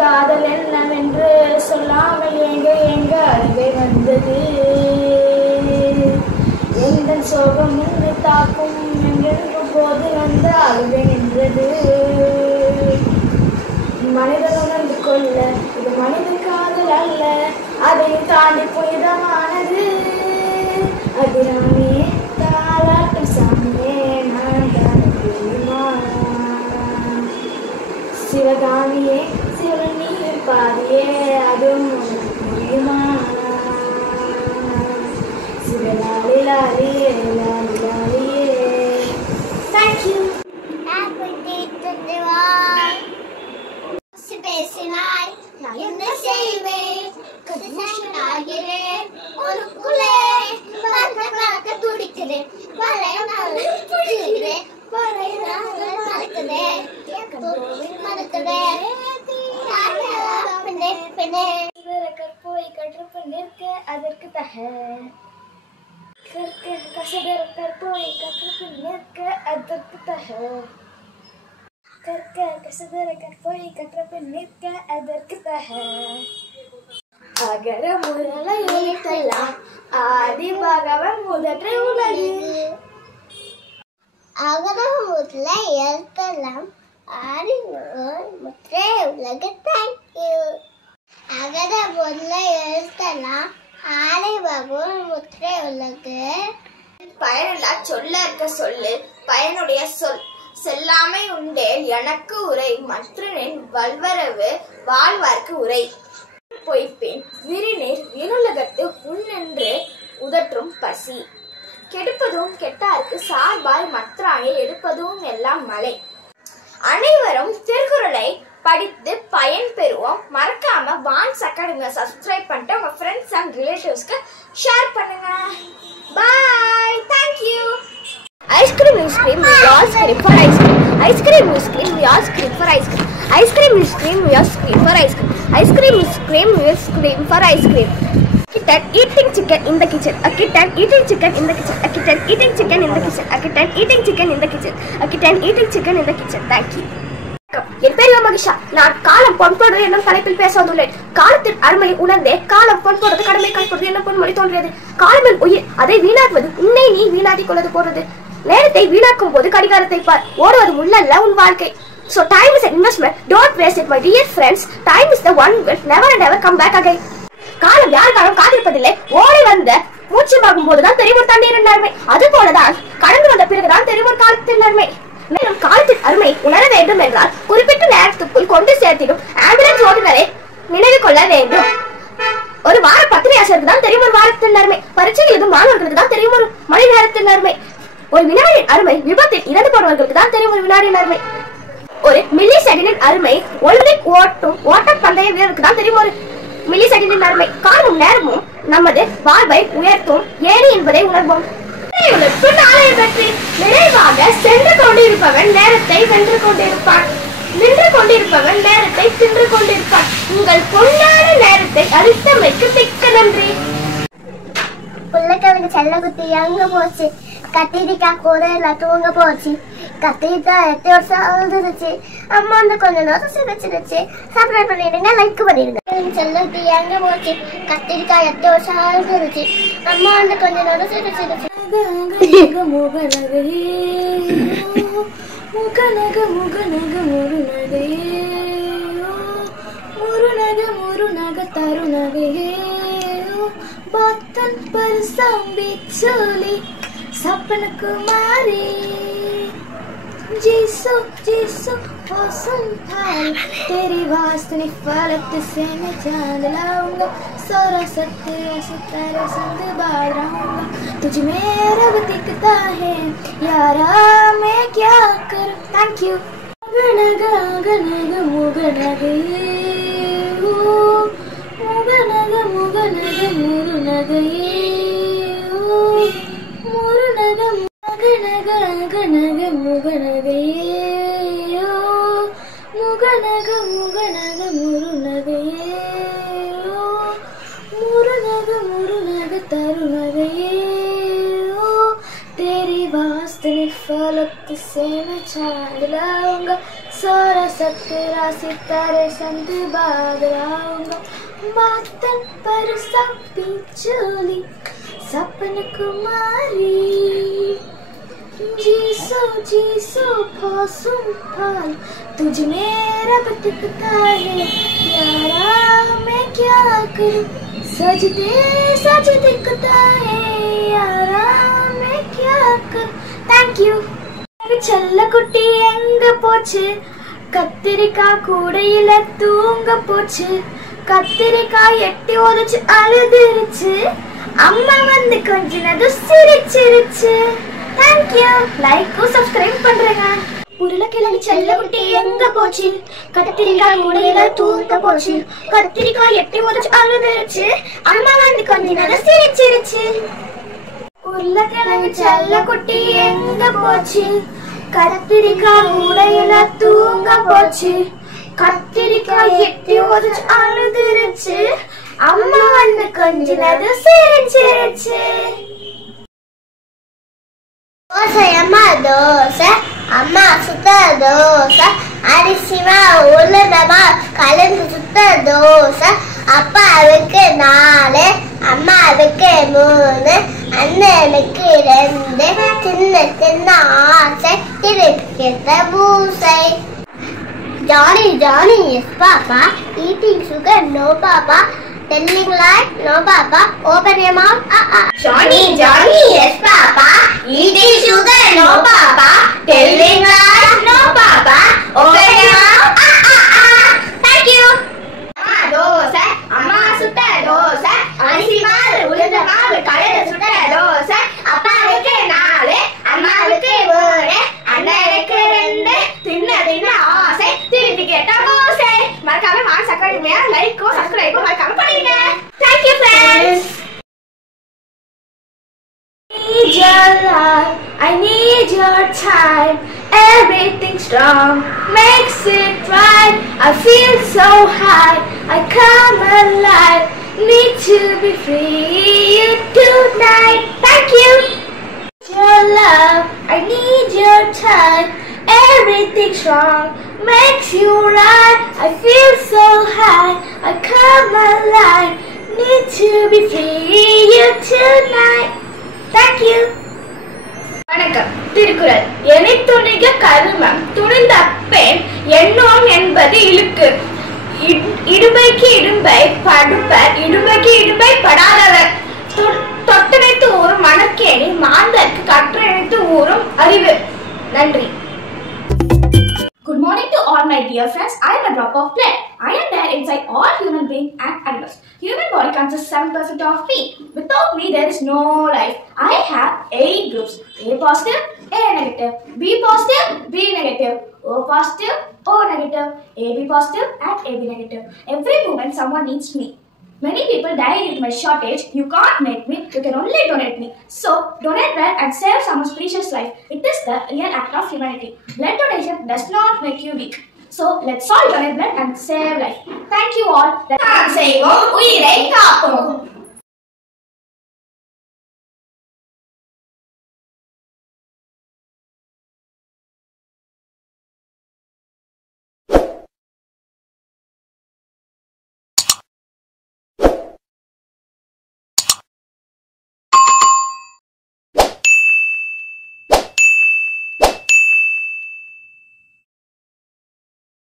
காதல் என்னவென்று சொல்லாமல் எங்க அழுகை வந்தது. எந்த சோகம் என்று தாக்கும் எங்கென்று போது வந்த அழுகை நின்றது. மனிதன் உணர்ந்து கொள்ள இது மனித காதல் அல்ல, அதை தாண்டி புனிதமானது. அதிராமே தாலாட்டும் சாமியே நான் தெரியுமா? சிவகாமியே சிவன் நீர் பாதியே அதுவும் முடியுமா? சிவலாலி லாலியே லாலி லாலியே. தேங்க்யூ. பேசினாய் நான் என்ன செய்வேன்? கதினாகிறேன் உனக்குள்ளே பார்க்க துடிக்கிறேன். பழைய நாள் புரிகிறேன், பழைய நாள் மறக்கிறேன், மறக்கிறேன். போய் கற்றுப்பு நிற்க அதற்கு தக கசதர் போய் கற்றுப்பு நிற்க அதற்கு தக கற்க கசதர் போய் கற்றப்பு நிற்க அதற்கு தக. அகர முதல எழுத்தெல்லாம் ஆதி பகவன் முதற்றை உலகு. அகர முதல எழுத்தெல்லாம் ஆதி முற்றே உலகு. தேங்க்யூ. அகர முதல எழுத்தெல்லாம் ஆதி பகவன் முற்றே உலகு. பயனுள்ள சொல்ல இருக்க சொல்லு பயனுடைய சொல் செல்லாமை உண்டேல் எனக்கு உரை மற்றனின் வல்வரவு வாழ்வார்க்கு உரை. பொய்ப்பேன் விரிநீர் வினுலகத்து உன்னென்று உதற்றும் பசி. கெடுப்பதும் கெட்டார்க்கு சார்பாய் மற்றாயை எடுப்பதும் எல்லாம் மலை. அனைவரும் திருக்குறளை படித்து பயன் பெறுவோம். மறக்காம வான்ஸ் அகாடமியை சப்ஸ்கிரைப் பண்ணிட்டு உங்க ஃப்ரெண்ட்ஸ் அண்ட் ரிலேட்டிவ்ஸ்க்கு ஷேர் பண்ணுங்க. பாய். Thank you. Ice cream, we all scream for ice cream. Ice cream, we all scream for ice cream. Ice cream, we all scream for ice cream. Ice cream, we all scream for ice cream. Kitten eating chicken in the kitchen. A kitten eating chicken in the kitchen. A kitten eating chicken in the kitchen. A kitten eating chicken in the kitchen. A kitten eating chicken in the kitchen. Thank you. என் பேர் மகிஷா. நான் காலம் பொன்படுவது என்னும் தலைப்பில் பேச வந்துள்ளேன். காலத்தின் அருமையை உணர்ந்தே காலம் பொன்படுவது கடமை காட்பது என்ன பொன்மொழி தோன்றியது. காலமின் உயிர் அதை வீணாக்குவது உன்னை நீ வீணாக்கிக் கொள்வது போறது. நேரத்தை வீணாக்கும் போது கடிகாரத்தை பார். ஓடுவது முள்ளல்ல உன் வாழ்க்கை. So time is an investment. Don't waste it, my dear friends. Time is the one will never and ever come back again. காலம் யாருக்காலும் காத்திருப்பதில்லை. ஓடி வந்த மூச்சமாகும் போதுதான் தெரியும் ஒரு தண்ணீரின் அருமை. அது போலதான் கடந்து வந்த பிறகுதான் தெரியும் ஒரு காலத்தின் அருமை. மேலும் காலத்தின் அருமை உணர வேண்டும் என்றால் குறிப்பிட்ட நேரத்துக்குள் கொண்டு சேர்த்திடும் ஆம்புலன்ஸ் ஓட்டுநரை நினைவு கொள்ள வேண்டும். ஒரு வார பத்திரிகையாளருக்கு தான் தெரியும் ஒரு வாரத்தின் அருமை. பரீட்சை எழுதும் மாணவர்களுக்கு தான் தெரியும் ஒரு மணி நேரத்தின் அருமை. ஒரு வினாடியின் அருமை விபத்தில் இறந்து போனவர்களுக்கு தான் தெரியும் ஒரு வினாடியின் அருமை. ஒரு மில்லி செகண்டின் அருமை ஒலிம்பிக் ஓட்டம் பந்தய வீரருக்கு தான் தெரியும் ஒரு மில்லி செகண்டின் அருமை. காலமும் நேரமும் நமது வாழ்வை உயர்த்தும் ஏணி என்பதை உணர்வோம். நிறைவாக சென்று கொண்டிருப்பவன் நேரத்தை வென்று கொண்டிருப்பான். நின்று கொண்டிருப்பவன் நேரத்தை தின்று கொண்டிருப்பான். உங்கள் பொன்னான நேரத்தை அளித்தமைக்கு மிக்க நன்றி. புள்ளக்கிழங்கு செல்ல குத்தி எங்க போச்சு? கத்திரிக்காய் கூரையில தூங்க போச்சு. கத்திரிக்காய் 8 வருஷம் அழுதுருச்சு. அம்மா வந்து கொஞ்சம் நேரம் சிரிச்சிருச்சு. சப்ஸ்கிரைப் பண்ணிடுங்க, லைக் பண்ணிடுங்க. செல்ல குத்தி எங்க போச்சு? கத்திரிக்காய் 8 வருஷம் அழுதுருச்சு. அம்மா வந்து கொஞ்சம் நேரம் சிரிச்சிருச்சு. बातन पर संबित चोली सपन कुमारी जीसो जीसो ओ संभाल तेरी वास्तनी फलक से मैं चांद लाऊंगा सारा सत्य सितारे संग बाल रहूंगा तुझ में रब दिखता है यारा मैं क्या करूं. Thank you. गनगा गनगा मुगनगे मुगनगा मुगनगा मुरुनगे मुरुनगा मुगनगा गनगा मुगनगे मुगनगा मुगनगा मुरुनगे मुरुनगा मुरुनगा तरुनगे तेरी वास्तनी फलक से मैं चांद लाऊंगा सोरा सतरा सितारे संत बादलाऊंगा बातन पर सब चोली सपन कुमारी जीसो फासुम फाल तुझ में रब दिखता है यारा मैं क्या करूं सज दिखता है यारा मैं क्या करूं थैंक यू செல்ல குட்டி எங்க போச்சு கத்திரிக்காய் கூடையில தூங்க போச்சு கத்திரிக்காய் எட்டி உதச்சு அழுதுருச்சு அம்மா வந்து கொஞ்ச நேரம் சிரிச்சிருச்சு தேங்க்யூ லைக்கும் சப்ஸ்கிரைப் பண்றேங்க உருளைக்கிழங்கு செல்ல குட்டி எங்க போச்சு கத்திரிக்காய் கூடையில தூங்க போச்சு கத்திரிக்காய் எட்டி உதச்சு அழுதுருச்சு அம்மா வந்து கொஞ்ச நேரம் சிரிச்சிருச்சு உருளைக்கிழங்கு செல்ல குட்டி எங்க போச்சு கத்திரிக்காய் கூடையில தூங்க போச்சு கத்திரிக்காய் எட்டி உதச்சு அழுதுருச்சு அம்மா வந்து கொஞ்ச நேரம் சிரிச்சிருச்சு தோசை அம்மா தோசை அம்மா சுத்த தோசை அரிசிமா உளுந்தமா கலந்து சுத்த தோசை அப்பாவுக்கு 4 அம்மாவுக்கு 3 அண்ணனுக்கு 2 சின்ன சின்ன ஆசை இருக்கிற பூசை Johnny, yes papa, eating sugar, no papa, telling lies, no papa, open your mouth, Johnny, yes papa, eating sugar, no papa, telling lies, no papa, open your mouth, thank you. Dosa அம்மா சுட்ட தோசை அரிசி மாவு உளுந்த மாவு கலந்து சுட்ட தோசை அப்பாவுக்கு 4 அம்மாவுக்கு 3 அண்ணனுக்கு 2 தின்ன ஆசை திருப்பி கேட்ட பூசை மறக்காம மாஸ் அகாடமியா லைக்கும் சப்ஸ்கிரைபும் மறக்காம பண்ணுங்க thank you friends need your love, I need your time. Everything strong makes it right. I feel so high, I come alive. Need to be free tonight. Thank you. Your love, I need your time. Everything strong makes you right. I feel so high, I come alive. Need to be free tonight. Thank you. வணக்கம். திருக்குறள் எனை துணிக கருமம் துணிந்த பெண் எண்ணம் என்பது இழுக்கு இடும்பைக்கு இடும்பை படுப்பர் இடும்பைக்கு இடும்பை படாதவர் தொட்டனைத்து ஊறும் மணக்கேணி மாந்தருக்கு கற்றனைத்து ஊறும் அறிவு. நன்றி. Good morning to all my dear friends. I am a drop of blood. I am there inside all human beings and animals. Human body consists 7% of me. Without me, there is no life. I have 8 groups: A positive, A negative, B positive, B negative, O positive, O negative, AB positive, and AB negative. Every moment, someone needs me. Many people die due to my shortage. You can't make me. You can only donate me. So, donate blood and save someone's precious life. It is the real act of humanity. Blood donation does not make you weak. So, let's all donate blood and save life. Thank you all. நாம் செய்வோம் உயிரை காப்போம்.